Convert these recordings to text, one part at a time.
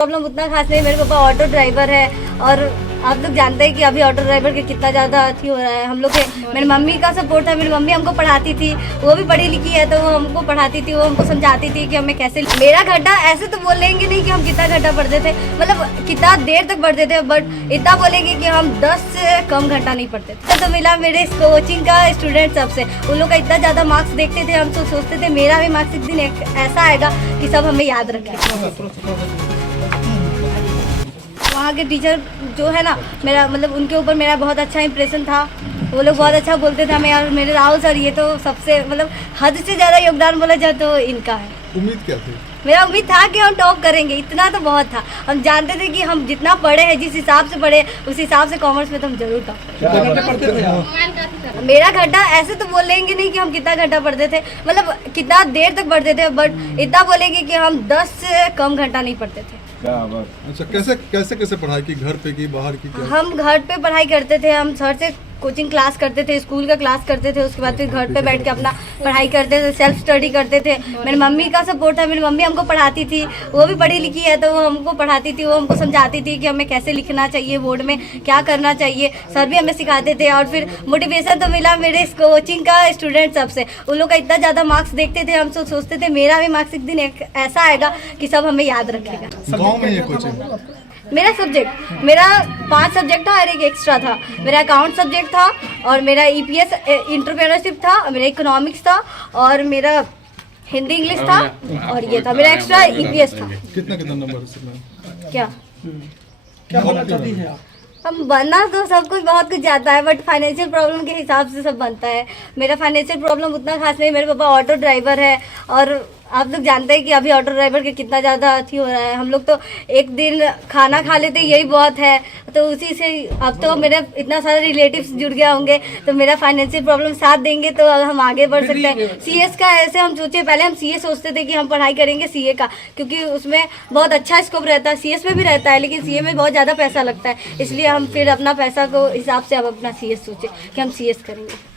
Problem उतना खास नहीं। मेरे पापा ऑटो ड्राइवर है और आप लोग जानते हैं कि अभी ऑटो ड्राइवर के कितना ज़्यादा अथी हो रहा है। हम लोग के मेरी मम्मी का सपोर्ट था। मेरी मम्मी हमको पढ़ाती थी, वो भी पढ़ी लिखी है, तो वो हमको पढ़ाती थी, वो हमको समझाती थी कि हमें कैसे। मेरा घंटा ऐसे तो बोलेंगे नहीं कि हम कितना घंटा पढ़ते थे, मतलब कितना देर तक पढ़ते थे, बट इतना बोलेंगे कि हम 10 से कम घंटा नहीं पढ़ते थे। तो मिला मेरे कोचिंग का स्टूडेंट सबसे, उन लोग का इतना ज़्यादा मार्क्स देखते थे, हम तो सोचते थे मेरा भी मार्क्स एक दिन ऐसा आएगा कि सब हमें याद रखें। वहाँ के टीचर जो है ना, मेरा मतलब उनके ऊपर मेरा बहुत अच्छा इंप्रेशन था। वो लोग बहुत अच्छा बोलते थे हमें, और मेरे राहुल सर ये तो सबसे मतलब हद से ज़्यादा योगदान बोला जाए तो इनका है। उम्मीद क्या थी? मेरा उम्मीद था कि हम टॉप करेंगे, इतना तो बहुत था। हम जानते थे कि हम जितना पढ़े हैं, जिस हिसाब से पढ़े उस हिसाब से कॉमर्स में तो हम जरूर टॉप करेंगे। मेरा घंटा ऐसे तो बोलेंगे नहीं कि हम कितना घंटा पढ़ते थे, मतलब कितना देर तक पढ़ते थे, बट इतना बोलेंगे कि हम 10 से कम घंटा नहीं पढ़ते थे। अच्छा, कैसे पढ़ाई की, घर पे की बाहर की क्या? हम घर पे पढ़ाई करते थे, हम सर से कोचिंग क्लास करते थे, स्कूल का क्लास करते थे, उसके बाद फिर घर पे बैठ के अपना पढ़ाई करते थे, सेल्फ स्टडी करते थे। मेरी मम्मी का सपोर्ट था। मेरी मम्मी हमको पढ़ाती थी, वो भी पढ़ी लिखी है, तो वो हमको पढ़ाती थी, वो हमको समझाती थी कि हमें कैसे लिखना चाहिए, बोर्ड में क्या करना चाहिए। सर भी हमें सिखाते थे, और फिर मोटिवेशन तो मिला मेरे कोचिंग का स्टूडेंट सबसे। उन लोग का इतना ज़्यादा मार्क्स देखते थे, हम तो सोचते थे मेरा भी मार्क्स एक दिन ऐसा आएगा कि सब हमें याद रखेगा। गाँव में ये कोचिंग? मेरा सब्जेक्ट, मेरा 5 सब्जेक्ट था और एक एक्स्ट्रा था। मेरा अकाउंट सब्जेक्ट था, और मेरा EPS एंटरप्रेन्योरशिप था, मेरा इकोनॉमिक्स था, और मेरा हिंदी इंग्लिश था, और ये था मेरा एक्स्ट्रा EPS था। कितना नंबर? क्या बनना चाहती है आप? हम बनना तो सब कुछ बहुत कुछ जाता है, बट फाइनेंशियल प्रॉब्लम के हिसाब से सब बनता है। मेरा फाइनेंशियल प्रॉब्लम उतना खास नहीं। मेरे पापा ऑटो ड्राइवर है, और आप लोग जानते हैं कि अभी ऑटो ड्राइवर के कितना ज़्यादा अथी हो रहा है। हम लोग तो एक दिन खाना खा लेते यही बहुत है, तो उसी से अब तो मेरे इतना सारे रिलेटिव्स जुड़ गए होंगे, तो मेरा फाइनेंशियल प्रॉब्लम साथ देंगे तो हम आगे बढ़ सकते हैं। CS का ऐसे हम सोचे, पहले हम CA सोचते थे कि हम पढ़ाई करेंगे CA का, क्योंकि उसमें बहुत अच्छा स्कोप रहता है। CS में भी रहता है, लेकिन CA में बहुत ज़्यादा पैसा लगता है, इसलिए हम फिर अपना पैसा को हिसाब से अब अपना CS सोचे कि हम CS करेंगे।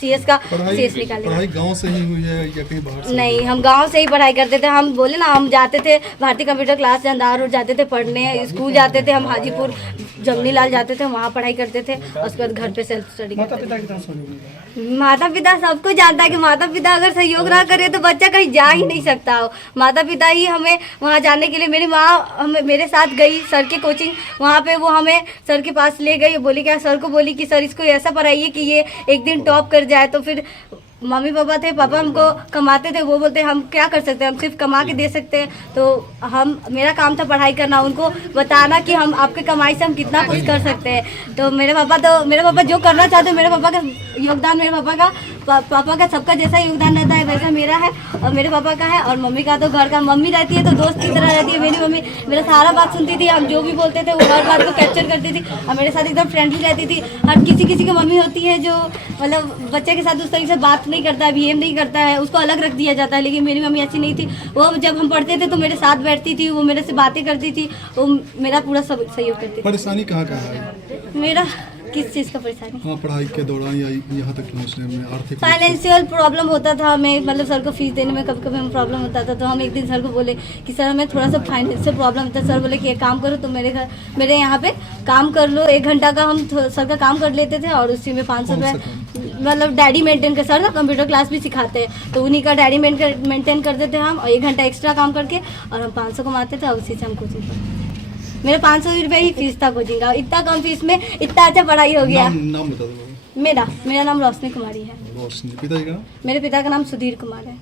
CS का CS निकालेंगे। पढ़ाई गांव से ही हुई है या कहीं बाहर से? नहीं, हम गांव से ही पढ़ाई करते थे। हम बोले ना, हम जाते थे भारतीय कंप्यूटर क्लास अंधार रोड जाते थे पढ़ने, स्कूल जाते थे, हम हाजीपुर जमनी लाल जाते थे, वहाँ पढ़ाई करते थे, और उसके बाद घर पे सेल्फ स्टडी करते थे। माता पिता सबको जानता है कि माता पिता अगर सहयोग ना करे तो बच्चा कहीं जा ही नहीं सकता हो। माता पिता ही हमें वहाँ जाने के लिए, मेरी माँ मेरे साथ गई सर के कोचिंग, वहाँ पे वो हमें सर के पास ले गई, बोली क्या, सर को बोली कि सर इसको ऐसा पढ़ाइए कि ये एक दिन टॉप कर जाए। तो फिर मम्मी पापा थे, पापा हमको कमाते थे, वो बोलते हम क्या कर सकते हैं, हम सिर्फ कमा के दे सकते हैं। तो मेरा काम था पढ़ाई करना, उनको बताना कि हम आपके कमाई से हम कितना कुछ कर सकते हैं। तो मेरे पापा जो करना चाहते, मेरे पापा का योगदान, मेरे पापा का सबका जैसा योगदान रहता है वैसा मेरा है, और मेरे पापा का है। और मम्मी का तो घर का, मम्मी रहती है तो दोस्त की तरह रहती है। मेरी मम्मी मेरा सारा बात सुनती थी, हम जो भी बोलते थे वो हर बात को कैप्चर करती थी, और मेरे साथ एकदम फ्रेंडली रहती थी। हर किसी की मम्मी होती है जो मतलब बच्चे के साथ उस तरीके से बात नहीं करता है, बिहेव नहीं करता है, उसको अलग रख दिया जाता है। लेकिन मेरी मम्मी ऐसी नहीं थी, वो जब हम पढ़ते थे तो मेरे साथ बैठती थी, वो मेरे से बातें करती थी, वो मेरा पूरा सहयोग करती थी। परेशानी कहाँ है मेरा किस चीज़ का परेशानी? हाँ, पढ़ाई के दौरान या यहाँ तक पहुँचने में आर्थिक फाइनेंशियल प्रॉब्लम होता था हमें, मतलब सर को फीस देने में कभी कभी हमें प्रॉब्लम होता था। तो हम एक दिन सर को बोले कि सर हमें थोड़ा सा फाइनेंशियल प्रॉब्लम होता है। सर बोले कि एक काम करो, तुम मेरे यहाँ पे काम कर लो, 1 घंटा का हम सर का काम कर लेते थे, और उसी में 500 रुपये मतलब डायरी मेंटेन कर, सर ना कंप्यूटर क्लास भी सिखाते हैं, तो उन्हीं का डायरी मेंटेन करते थे हम, और 1 घंटा एक्स्ट्रा काम करके, और हम 500 कमाते थे, और उसी से हम कोचिंग पढ़ते। मेरा 500 रुपये ही फीस था कोचिंग का, इतना कम फीस में इतना अच्छा पढ़ाई हो गया। नाम बता दो। मेरा नाम रोशनी कुमारी है। रोशनी। पिताजी का नाम? मेरे पिता का नाम सुधीर कुमार है।